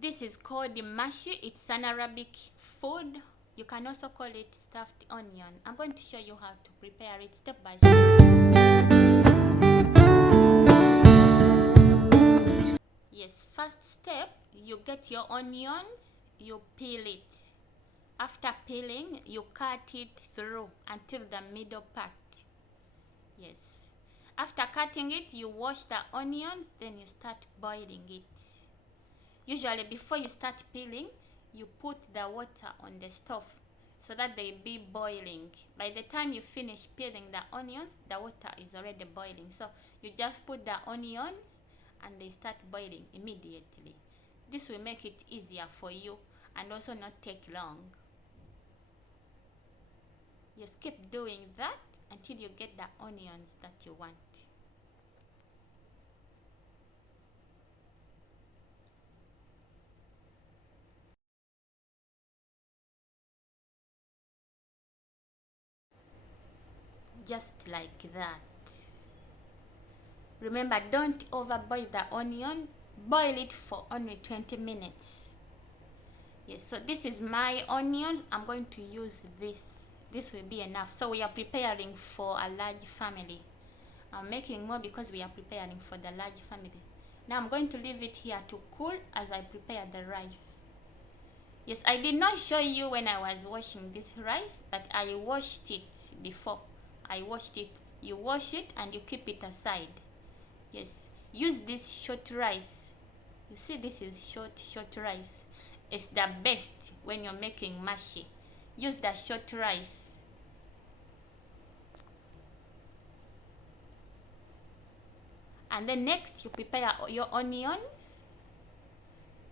This is called the mashi. It's an Arabic food. You can also call it stuffed onion. I'm going to show you how to prepare it step by step. Yes, first step, you get your onions, you peel it. After peeling, you cut it through until the middle part. Yes. After cutting it, you wash the onions, then you start boiling it. Usually before you start peeling, you put the water on the stove so that they be boiling. By the time you finish peeling the onions, the water is already boiling. So you just put the onions and they start boiling immediately. This will make it easier for you and also not take long. Just keep doing that until you get the onions that you want. Just like that. Remember, don't overboil the onion. Boil it for only 20 minutes. Yes, so this is my onions. I'm going to use this. This will be enough. So we are preparing for a large family. I'm making more because we are preparing for the large family. Now I'm going to leave it here to cool as I prepare the rice. Yes, I did not show you when I was washing this rice, but I washed it before. I washed it. You wash it and you keep it aside. Yes, use this short rice. You see, this is short rice. It's the best when you're making mashi. Use the short rice. And then next you prepare your onions.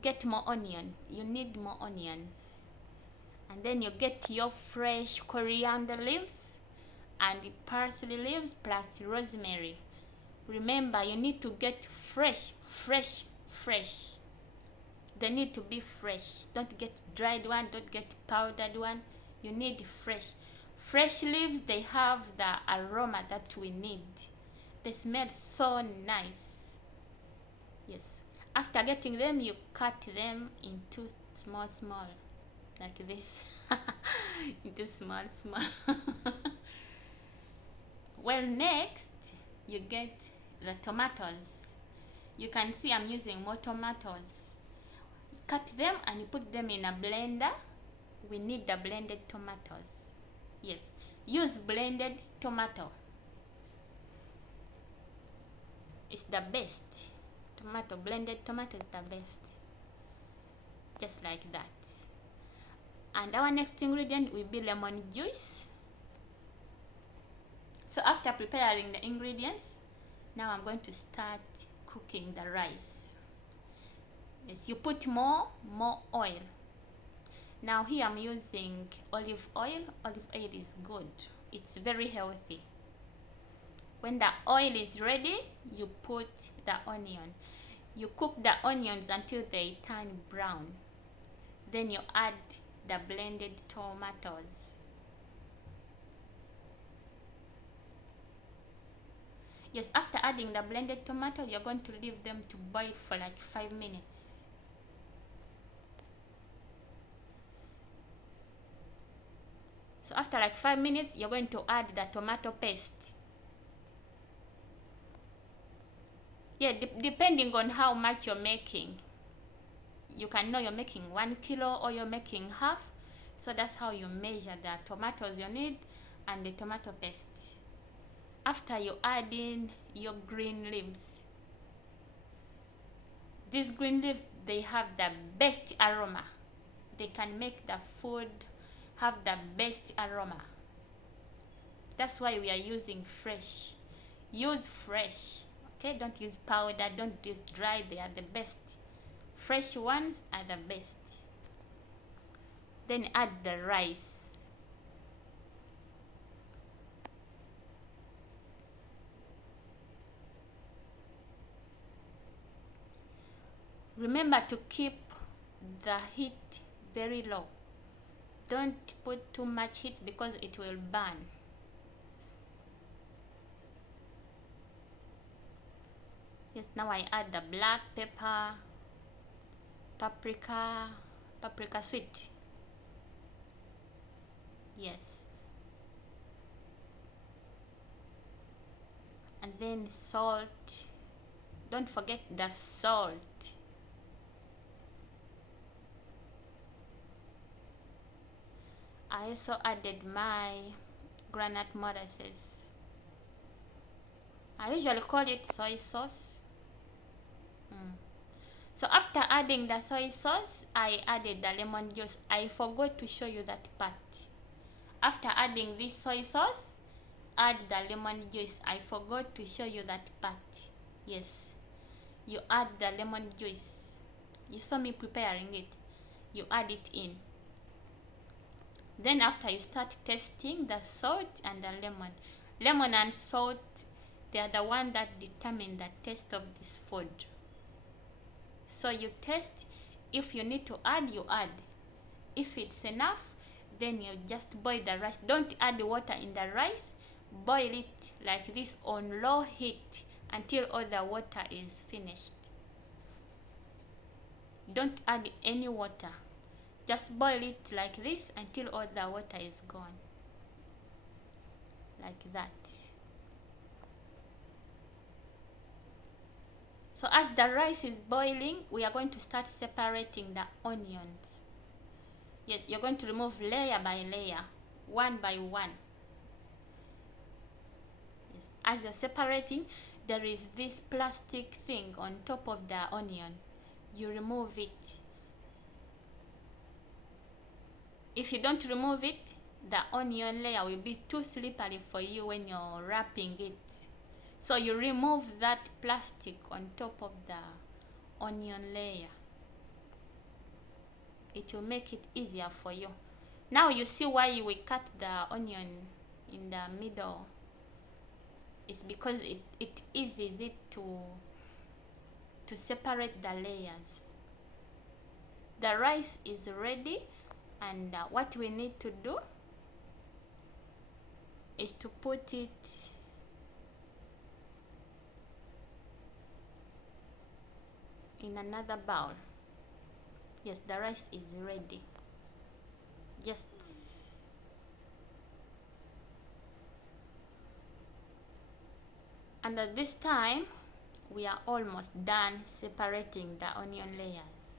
Get more onions. You need more onions. And then you get your fresh coriander leaves and parsley leaves plus rosemary. Remember, you need to get fresh. They need to be fresh. Don't get dried one, don't get powdered one. You need fresh. Fresh leaves, they have the aroma that we need. They smell so nice. Yes. After getting them, you cut them into small, like this. Into small. Well, next, you get the tomatoes. You can see I'm using more tomatoes. Cut them and you put them in a blender. We need the blended tomatoes. Yes, use blended tomato. It's the best. Blended tomato is the best. Just like that. And our next ingredient will be lemon juice. So after preparing the ingredients, now I'm going to start cooking the rice. Yes, you put more oil. Now here I'm using olive oil. Olive oil is good. It's very healthy. When the oil is ready, you put the onion. You cook the onions until they turn brown. Then you add the blended tomatoes. Yes, after adding the blended tomatoes, you're going to leave them to boil for like 5 minutes. So after like 5 minutes, you're going to add the tomato paste. Yeah, depending on how much you're making. You can know you're making 1 kilo or you're making half. So that's how you measure the tomatoes you need and the tomato paste. After you add in your green leaves. These green leaves, they have the best aroma. They can make the food have the best aroma. That's why we are using fresh. Use fresh. Okay, don't use powder, don't use dry. They are the best. Fresh ones are the best. Then add the rice. Remember to keep the heat very low. Don't put too much heat because it will burn. Yes, now I add the black pepper, paprika sweet. Yes. And then salt. Don't forget the salt. I also added my granite molasses. I usually call it soy sauce. So after adding the soy sauce, I added the lemon juice. I forgot to show you that part. After adding this soy sauce, add the lemon juice. I forgot to show you that part. Yes, you add the lemon juice. You saw me preparing it. You add it in. Then after, you start tasting the salt and the lemon. Lemon and salt, they are the one that determine the taste of this food. So you taste. If you need to add, you add. If it's enough, then you just boil the rice. Don't add water in the rice. Boil it like this on low heat until all the water is finished. Don't add any water. Just boil it like this until all the water is gone. Like that. So as the rice is boiling, we are going to start separating the onions. Yes, you're going to remove layer by layer, one by one. Yes, as you're separating, there is this plastic thing on top of the onion. You remove it. If you don't remove it, the onion layer will be too slippery for you when you're wrapping it. So you remove that plastic on top of the onion layer. It will make it easier for you. Now you see why we cut the onion in the middle. It's because it eases it to separate the layers. The rice is ready, and what we need to do is to put it in another bowl. Yes, the rice is ready. Just and at this time, we are almost done separating the onion layers.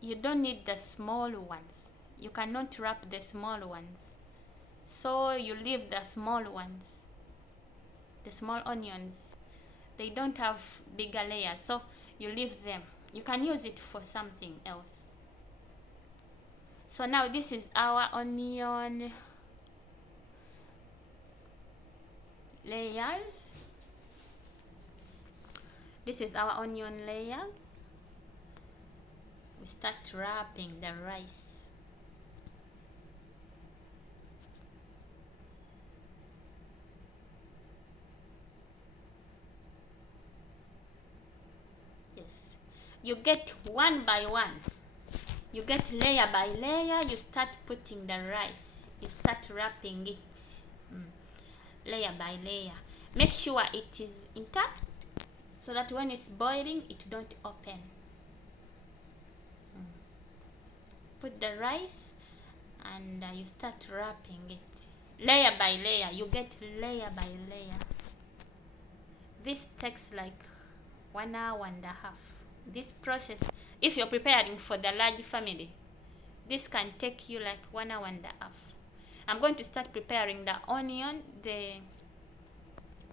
You don't need the small ones. You cannot wrap the small ones. So you leave the small ones. The small onions, they don't have bigger layers, so you leave them. You can use it for something else. So now this is our onion layers. This is our onion layers. We start wrapping the rice. Yes, you get one by one. You get layer by layer. You start putting the rice. You start wrapping it layer by layer. Make sure it is intact so that when it's boiling, it don't open. Put the rice and you start wrapping it layer by layer. You get layer by layer. This takes like 1 hour and a half. This process, if you're preparing for the large family, this can take you like 1 hour and a half. I'm going to start preparing the onion, the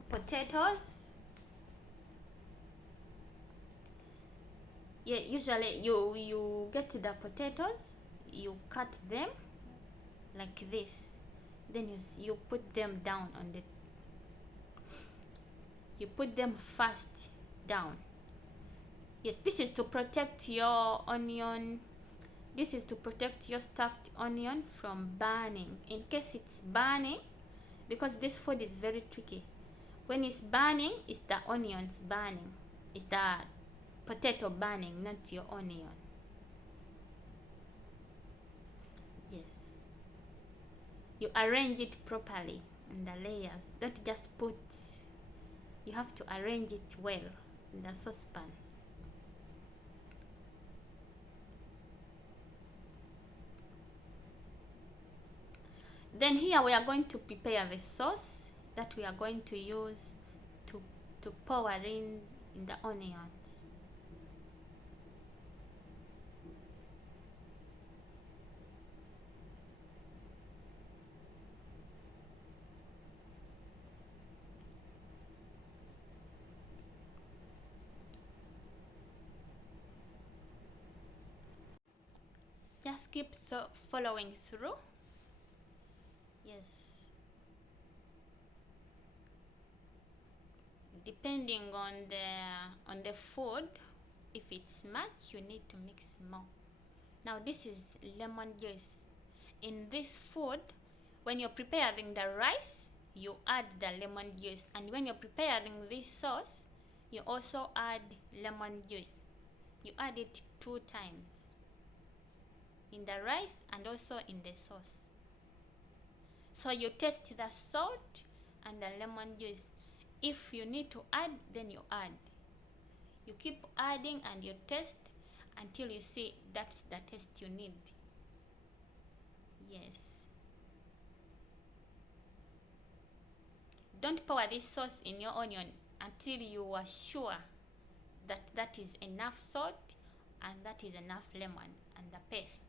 potatoes. Yeah, usually you get the potatoes, you cut them like this, then you put them down on the, you put them first down. Yes, this is to protect your onion. This is to protect your stuffed onion from burning. In case it's burning, because this food is very tricky. When it's burning, it's the onions burning. It's the potato burning, not your onion. Yes. You arrange it properly in the layers. Don't just put, you have to arrange it well in the saucepan. Then here we are going to prepare the sauce that we are going to use to pour in the onions. Just keep following through. Yes. Depending on the food, if it's much, you need to mix more. Now this is lemon juice. In this food, when you're preparing the rice, you add the lemon juice, and when you're preparing this sauce, you also add lemon juice. You add it 2 times, in the rice and also in the sauce. So you taste the salt and the lemon juice. If you need to add, then you add. You keep adding and you taste until you see that's the taste you need. Yes. Don't pour this sauce in your onion until you are sure that that is enough salt and that is enough lemon and the paste.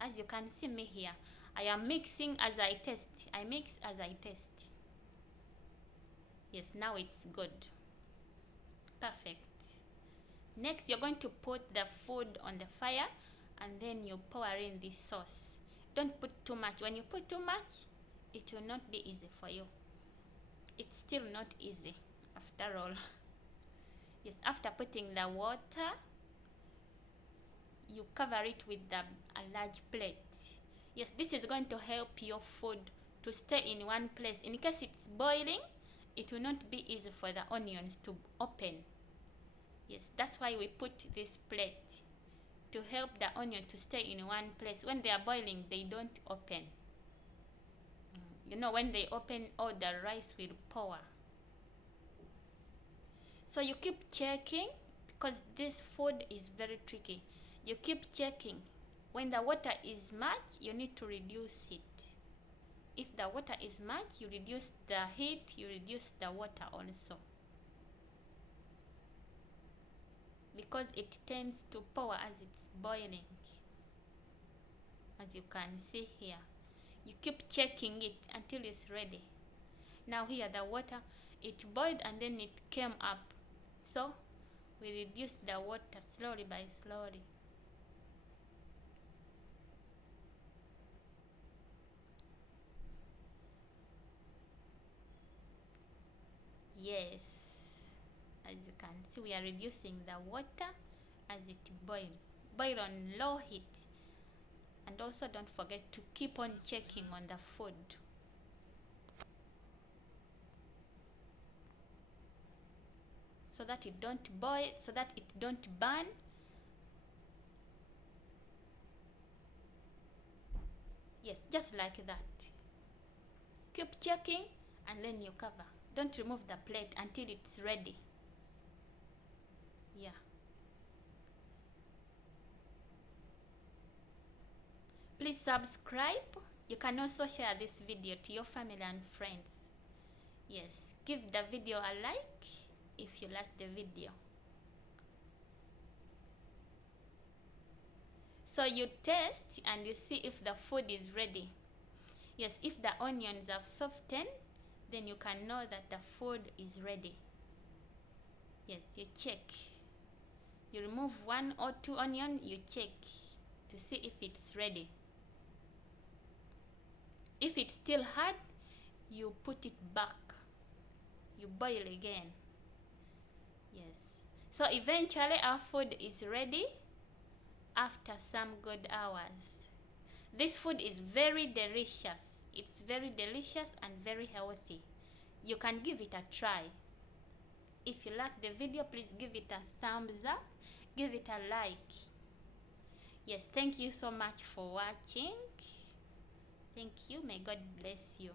As you can see me here, I am mixing as I taste. I mix as I taste. Yes, now it's good. Perfect. Next, you're going to put the food on the fire and then you pour in this sauce. Don't put too much. When you put too much, it will not be easy for you. It's still not easy after all. Yes, after putting the water, you cover it with a large plate. Yes, this is going to help your food to stay in one place. In case it's boiling, it will not be easy for the onions to open. Yes, that's why we put this plate, to help the onion to stay in one place. When they are boiling, they don't open. You know, when they open, all the rice will pour. So you keep checking, because this food is very tricky. You keep checking. When the water is much, you need to reduce it. If the water is much, you reduce the heat, you reduce the water also, because it tends to pour as it's boiling. As you can see here, you keep checking it until it's ready. Now here the water, it boiled and then it came up, so we reduce the water slowly by slowly. Yes, as you can see, we are reducing the water as it boils. Boil on low heat, and also don't forget to keep on checking on the food. So that it don't boil, so that it don't burn. Yes, just like that. Keep checking and then you cover. Don't remove the plate until it's ready. Yeah. Please subscribe. You can also share this video to your family and friends. Yes, give the video a like if you like the video. So you taste and you see if the food is ready. Yes, if the onions have softened, then you can know that the food is ready. Yes, you check. You remove 1 or 2 onions, you check to see if it's ready. If it's still hard, you put it back. You boil again. Yes. So eventually our food is ready after some good hours. This food is very delicious. It's very delicious and very healthy. You can give it a try. If you like the video, please give it a thumbs up. Give it a like. Yes, thank you so much for watching. Thank you. May God bless you.